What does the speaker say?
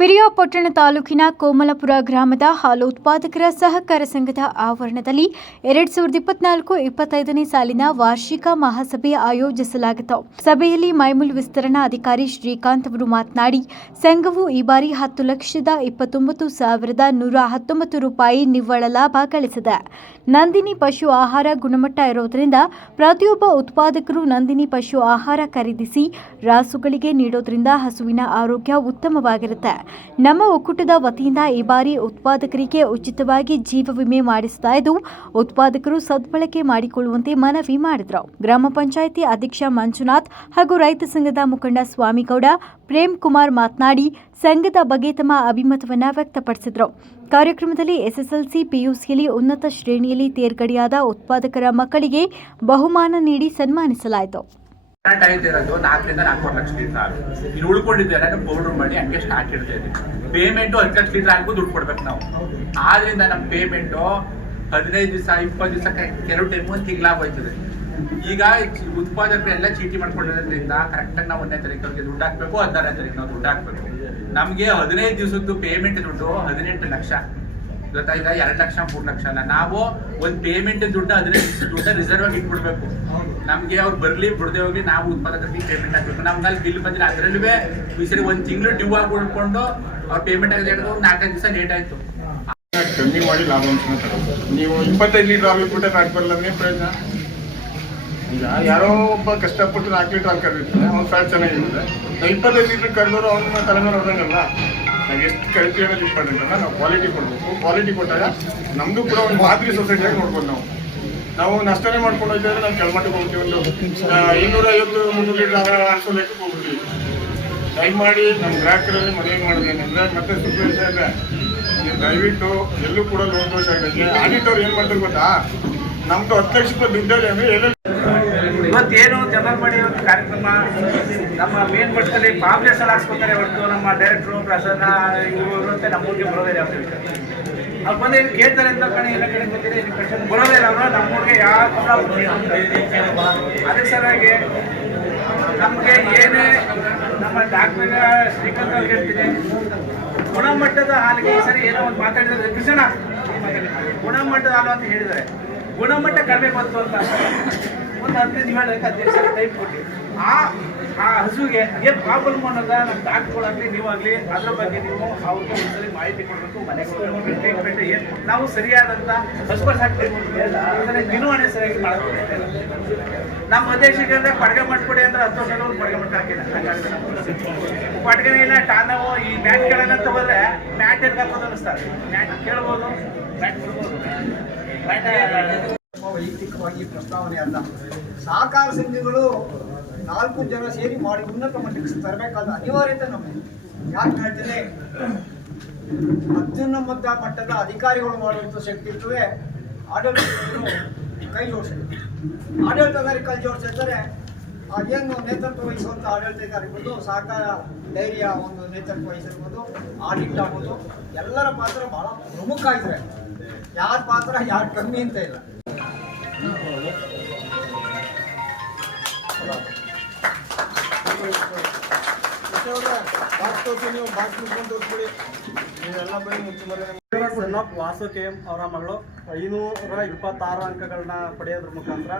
ಪಿರಿಯಾಪಟ್ಟಣ ತಾಲೂಕಿನ ಕೋಮಲಪುರ ಗ್ರಾಮದ ಹಾಲು ಉತ್ಪಾದಕರ ಸಹಕಾರ ಸಂಘದ ಆವರಣದಲ್ಲಿ ಎರಡ್ ಸಾವಿರದ ಇಪ್ಪತ್ನಾಲ್ಕು ಇಪ್ಪತ್ತೈದನೇ ಸಾಲಿನ ವಾರ್ಷಿಕ ಮಹಾಸಭೆ ಆಯೋಜಿಸಲಾಗಿತ್ತು. ಸಭೆಯಲ್ಲಿ ಮೈಮೂಲ್ ವಿಸ್ತರಣಾ ಅಧಿಕಾರಿ ಶ್ರೀಕಾಂತ್ ಅವರು ಮಾತನಾಡಿ, ಸಂಘವು ಈ ಬಾರಿ ಹತ್ತು ಲಕ್ಷದ ಇಪ್ಪತ್ತೊಂಬತ್ತು ಸಾವಿರದ ನೂರ ಹತ್ತೊಂಬತ್ತು ರೂಪಾಯಿ ನಿವ್ವಳ ಲಾಭ ಗಳಿಸಿದೆ. ನಂದಿನಿ ಪಶು ಆಹಾರ ಗುಣಮಟ್ಟ ಇರೋದರಿಂದ ಪ್ರತಿಯೊಬ್ಬ ಉತ್ಪಾದಕರು ನಂದಿನಿ ಪಶು ಆಹಾರ ಖರೀದಿಸಿ ರಾಸುಗಳಿಗೆ ನೀಡೋದ್ರಿಂದ ಹಸುವಿನ ಆರೋಗ್ಯ ಉತ್ತಮವಾಗಿರುತ್ತೆ. ನಮ್ಮ ಒಕ್ಕೂಟದ ವತಿಯಿಂದ ಈ ಬಾರಿ ಉತ್ಪಾದಕರಿಗೆ ಉಚಿತವಾಗಿ ಜೀವ ವಿಮೆ ಮಾಡಿಸ್ತಾ ಇದ್ದು, ಉತ್ಪಾದಕರು ಸದ್ಬಳಕೆ ಮಾಡಿಕೊಳ್ಳುವಂತೆ ಮನವಿ ಮಾಡಿದ್ರು. ಗ್ರಾಮ ಪಂಚಾಯಿತಿ ಅಧ್ಯಕ್ಷ ಮಂಜುನಾಥ್ ಹಾಗೂ ರೈತ ಸಂಘದ ಮುಖಂಡ ಸ್ವಾಮಿಗೌಡ ಪ್ರೇಮ್ ಕುಮಾರ್ ಮಾತನಾಡಿ, ಸಂಘದ ಬಗ್ಗೆ ತಮ್ಮ ಅಭಿಮತವನ್ನ ವ್ಯಕ್ತಪಡಿಸಿದರು. ಕಾರ್ಯಕ್ರಮದಲ್ಲಿ ಎಸ್ಎಸ್ಎಲ್ಸಿ ಪಿಯುಸಿಯಲ್ಲಿ ಉನ್ನತ ಶ್ರೇಣಿಯಲ್ಲಿ ತೇರ್ಗಡೆಯಾದ ಉತ್ಪಾದಕರ ಮಕ್ಕಳಿಗೆ ಬಹುಮಾನ ನೀಡಿ ಸನ್ಮಾನಿಸಲಾಯಿತು. ಕರೆಂಟ್ ಇರೋದು ನಾಲ್ಕರಿಂದ ನಾಲ್ಕೂವರೆ ಲಕ್ಷ ಲೀಟರ್ ಹಾಲು ಇನ್ನು ಉಳ್ಕೊಂಡಿದ್ದೆಲ್ಲ ಪೌಡರ್ ಮಾಡಿ ಹಂಗೆ ಸ್ಟಾರ್ಟ್ ಇಡ್ತಾ ಪೇಮೆಂಟು ಹತ್ತು ಲಕ್ಷ ಲೀಟರ್ ಹಾಕ್ಬೋದು ದುಡ್ಡು ಕೊಡ್ಬೇಕು ನಾವು. ಆದ್ರಿಂದ ನಮ್ಮ ಪೇಮೆಂಟು ಹದಿನೈದು ದಿವಸ, ಇಪ್ಪತ್ತು ದಿವಸ ಕೆಲವು ಟೈಮು ಒಂದು ತಿಂಗಳಾಗೋಯ್ತದೆ ಈಗ ಉತ್ಪಾದಕರು ಎಲ್ಲ ಚೀಟಿ ಮಾಡ್ಕೊಂಡಿರೋದ್ರಿಂದ ಕರೆಕ್ಟಾಗಿ ನಾವು ಒಂದನೇ ತಾರೀಕು ದುಡ್ಡು ಹಾಕ್ಬೇಕು, ಹದಿನಾರನೇ ತಾರೀಕು ನಾವು ದುಡ್ಡು ಹಾಕ್ಬೇಕು. ನಮಗೆ ಹದಿನೈದು ದಿವಸದ್ದು ಪೇಮೆಂಟ್ ದುಡ್ಡು ಹದಿನೆಂಟು ಲಕ್ಷ. ಗೊತ್ತಾಯ್ತಾ? ಎರಡು ಲಕ್ಷ, ಮೂರು ಲಕ್ಷ ಅಲ್ಲ. ನಾವು ಒಂದು ಪೇಮೆಂಟ್ ದುಡ್ಡು ಹದಿನೈದು ದುಡ್ಡು ರಿಸರ್ವ್ ಆಗಿ ಇಟ್ಬಿಡ್ಬೇಕು. ನಮ್ಗೆ ಅವ್ರು ಬರ್ಲಿ, ಬಿಡದೆ ಹೋಗಿ ನಾವು ಉತ್ಪಾದಕರಿಗೆ ಪೇಮೆಂಟ್ ಹಾಕ್ಬೇಕು. ನಮ್ಗೆ ಬಿಲ್ ಬಂದ್ರೆ ಅದರಲ್ಲೂ ಈ ಸರಿ ಒಂದು ತಿಂಗಳು ಡ್ಯೂ ಆಗಿ ಉಳ್ಕೊಂಡು ಅವ್ರು ಪೇಮೆಂಟ್ ಆಗದೆ ಹಿಡಿದು ನಾಲ್ಕೈದು ದಿವಸ ಲೇಟ್ ಆಯ್ತು. ಕಮ್ಮಿ ಮಾಡಿ ತಗೊಳ್ಳಿ ನೀವು ಇಪ್ಪತ್ತೈದು ಲೀಟರ್ ಹಾಲು ಬಿಟ್ಬಿಟ್ಟೆ ಹಾಕಿ ಬರಲ್ಲ ಪ್ರಯೋಜನ? ಈಗ ಯಾರೋ ಒಬ್ಬ ಕಷ್ಟಪಟ್ಟು ನಾಲ್ಕು ಲೀಟರ್ ಹಾಲು ಕರೆದಿರ್ತಾನೆ ಅವ್ನು ಫ್ಯಾಟ್ ಚೆನ್ನಾಗಿರುತ್ತೆ. ಇಪ್ಪತ್ತೈದು ಲೀಟರ್ ಕರೆದವರು ಅವ್ನ ತಲೆಮೇಲೆ ಹೋದಂಗಲ್ಲ ನಾವು ಎಷ್ಟು ಅನ್ನೋದು ಇಂಪಾರ್ಟೆಂಟ್ ಅಲ್ಲ. ನಾವು ಕ್ವಾಲಿಟಿ ಕೊಡಬೇಕು. ಕ್ವಾಲಿಟಿ ಕೊಟ್ಟಾಗ ನಮ್ಮದು ಕೂಡ ಒಂದು ಮಾದರಿ ಸೊಸೈಟಿಯಾಗಿ ನೋಡ್ಬೋದು ನಾವು. ನಾವು ನಷ್ಟನೇ ಮಾಡ್ಕೊಂಡು ಹೋಗ್ತಿದ್ರೆ ನಾವು ಕೆಳಮಟ್ಟಕ್ಕೆ ಹೋಗ್ತೀವಿ ಒಂದು ಇನ್ನೂರ ಐವತ್ತು ಮುನ್ನೂರು ಲೀಟರ್ ಅನ್ಸೋ ಲೆಕ್ಕಕ್ಕೆ ಹೋಗ್ಬಿಡ್ತೀವಿ. ದಯಮಾಡಿ ನಮ್ಮ ಗ್ರಾಹಕರಲ್ಲಿ ಮನವಿ ಅಂದರೆ ಮತ್ತೆ ಸುಪ್ರೀಂ ಇದೆ ನೀವು ದಯವಿಟ್ಟು ಎಲ್ಲೂ ಕೂಡ ಲೋನ್ ದೋಷ ಆಗಿದೆ ಆಡಿಟ್ ಅವ್ರು ಏನು ಮಾಡ್ತಾರೆ ಗೊತ್ತಾ? ನಮ್ದು ಹತ್ತು ಲಕ್ಷ ರೂಪಾಯಿ ದುಡ್ಡಲ್ಲಿ ಅಂದರೆ ಎಲ್ಲ ಇವತ್ತೇನು ಜನರಲ್ ಒಂದು ಕಾರ್ಯಕ್ರಮ, ನಮ್ಮ ಮೇನ್ ಮಟ್ಟದಲ್ಲಿ ಪಾಪ್ಯುಲೇಷನ್ ಹಾಕ್ಸ್ಕೊತಾರೆ ಹೊರತು ನಮ್ಮ ಡೈರೆಕ್ಟ್ರು ಪ್ರಸನ್ನ, ಇವರು ಅಂತ ನಮ್ಮೂರಿಗೆ ಬರೋದೇ ಅಂತ ಹೇಳ್ತಾರೆ. ಅವ್ರು ಬಂದು ಇಲ್ಲಿ ಕೇಳ್ತಾರೆ ಅಂತ ಕಣೆ ಎಲ್ಲ ಕಡೆ ಗೊತ್ತಿದೆ, ಇಲ್ಲಿ ಬರೋದೇ ಇಲ್ಲ, ಅವರು ನಮ್ಮೂರಿಗೆ ಯಾವ ಅದಕ್ಕೆ ಸರಿಯಾಗಿ ನಮಗೆ ಏನೇ ನಮ್ಮ ಡಾಕ್ಟರ್ ಶ್ರೀಕಾಂತ್ ಹೇಳ್ತೀನಿ ಗುಣಮಟ್ಟದ ಹಾಲಿಗೆ ಈ ಸರಿ ಏನೋ ಒಂದು ಮಾತಾಡಿದ್ರೆ ಕೃಷ್ಣ. ಗುಣಮಟ್ಟದ ಹಾಲು ಅಂತ ಹೇಳಿದ್ದಾರೆ. ಗುಣಮಟ್ಟ ಕಡಿಮೆ ಬಂತು ಅಂತ. ನೀವು ಹೇಳಕ್ಕೆ ಹದಿನೈದು ಸಲ ಟೈಪ್ ಕೊಟ್ಟು. ಆ ಆ ಹಸುವಿಗೆ ಏನು ಪ್ರಾಬ್ಲಮ್ ಅನ್ನೋದ ನಮ್ಮ ಡಾಕ್ಟ್ರುಗಳಾಗಲಿ ನೀವಾಗಲಿ ಅದ್ರ ಬಗ್ಗೆ ನೀವು ಅವ್ರಿಗೆ ಒಂದ್ಸಲಿ ಮಾಹಿತಿ ಕೊಡಬೇಕು ಮನೆಗೆ ಟ್ರೀಟ್ಮೆಂಟ್ ಏನು ನಾವು ಸರಿಯಾದಂಥ ಹಸ್ಪರ್ ಅಂದರೆ ನಿರ್ವಹಣೆ ಸರಿಯಾಗಿ ಮಾಡ್ಕೊಬೇಕು ನಮ್ಮ ದೇಶಕ್ಕೆ ಅಂದರೆ ಪಡ್ಗೆ ಮಾಡ್ಕೊಡಿ ಅಂದ್ರೆ ಹತ್ತು ವರ್ಷ ಪಡ್ಗೆ ಮಟ್ಟ ಹಾಕಿಲ್ಲ. ಪಡ್ಗೆನೇ ಇಲ್ಲ ಟಾ ನಾವು ಈ ಮ್ಯಾಟ್ಗಳನ್ನ ತಗೋದ್ರೆ ಮ್ಯಾಟ್ ಎಲ್ಲಿ ಹಾಕೋದು ಅನಿಸ್ತಾರೆ ಮ್ಯಾಟ್ ಕೇಳ್ಬೋದು, ಮ್ಯಾಟ್ ಕೊಡ್ಬೋದು. ಮ್ಯಾಟ್ ವೈಯಕ್ತಿಕವಾಗಿ ಪ್ರಸ್ತಾವನೆ ಅಲ್ಲ ಸಹಕಾರ ಸಂಘಗಳು ನಾಲ್ಕು ಜನ ಸೇರಿ ಮಾಡಿ ಉನ್ನತ ಮಟ್ಟಕ್ಕೆ ತರಬೇಕಾದ ಅನಿವಾರ್ಯತೆ ನಮಗೆ ಯಾಕೆ ಹೇಳ್ತೇನೆ? ಅತ್ಯುನ್ನತ ಮಟ್ಟದ ಅಧಿಕಾರಿಗಳು ಮಾಡುವಂಥ ಶಕ್ತಿ ಇರ್ತವೆ. ಆಡಳಿತ ಕೈ ಜೋಡಿಸಬೇಕು. ಆಡಳಿತಗಾರಿ ಕೈ ಜೋಡಿಸಿದರೆ ಅದೇನು ನೇತೃತ್ವ ವಹಿಸುವಂಥ ಆಡಳಿತಗಾರಿಗಳು ಸಹಕಾರ, ಧೈರ್ಯ ಒಂದು ನೇತೃತ್ವ ವಹಿಸಿರ್ಬೋದು ಆಡಿಟ್ ಆಗ್ಬೋದು. ಎಲ್ಲರ ಪಾತ್ರ ಬಹಳ ಪ್ರಮುಖ ಇದೆ ಯಾರ ಪಾತ್ರ ಯಾರು ಕಮ್ಮಿ ಅಂತ ಇಲ್ಲ. ಸನ್ ವಾಸು ಕೆ ಎಂ ಅವರ ಮಗಳು ಐನೂರ ಇಪ್ಪತ್ತಾರು ಅಂಕಗಳನ್ನ ಪಡೆಯೋದ್ರ ಮುಖಾಂತರ